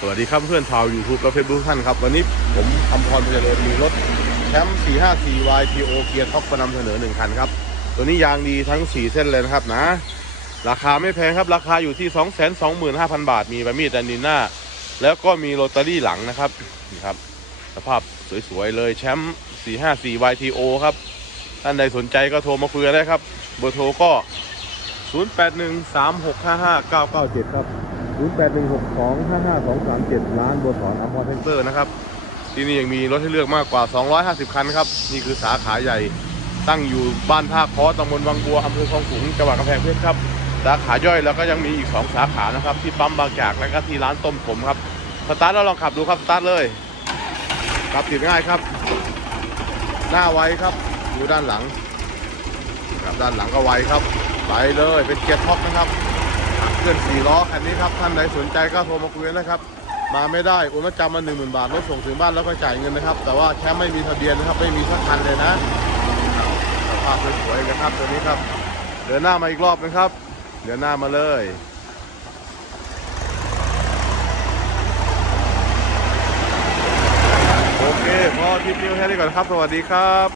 สวัสดีครับเพื่อนชาว YouTube และเฟซบุ๊กท่านครับ วันนี้ผมอมพรเจริญมีรถแชมป์454 YTO เกียร์ท็อปมานำเสนอ 1 คันครับ ตัวนี้ยางดีทั้ง 4 เส้นเลยนะครับนะ ราคาไม่แพงครับ ราคาอยู่ที่ 225,000 บาท มีใบมีดดันดินหน้า แล้วก็มีโรตารี่หลังนะครับนี่ครับ สภาพสวยๆเลยแชมป์454 YTO ครับ ท่านใดสนใจก็โทรมาคุยกันได้ครับ เบอร์โทรก็ 0813655997 ครับ 0816255237 ร้านบัวสอนอัมพรเซ็นเตอร์นะครับ ที่นี่ยังมีรถให้เลือกมากกว่า 250 คันครับ นี่คือสาขาใหญ่ ตั้งอยู่บ้านท่าคอตำบลวังบัวอำเภอคลองขลุงจังหวัดกำแพงเพชรครับ สาขาย่อยแล้วก็ยังมีอีก 2 สาขานะครับ ที่ปั๊มบางจากและก็ที่ร้านต้มผมครับ สตาร์ทแล้วลองขับดูครับ สตาร์ทเลยขับติดง่ายครับ หน้าไวครับดูด้านหลังครับด้านหลังก็ไวครับ ไปเลยเป็นเกียร์ท็อปนะครับ เคลื่อนสี่ล้อคันนี้ครับท่านใดสนใจก็โทรมาคุยนะครับ มาไม่ได้โอนมาจำมาหนึ่งหมื่นบาทรถส่งถึงบ้านแล้วก็จ่ายเงินนะครับ แต่ว่าแค่ไม่มีทะเบียนนะครับไม่มีสักคันเลยนะสภาพสวยๆนะครับตัวนี้ครับเดินหน้ามาอีกรอบนะครับเดินหน้ามาเลยโอเคพอทริปนี้แค่นี้ก่อนครับ สวัสดีครับ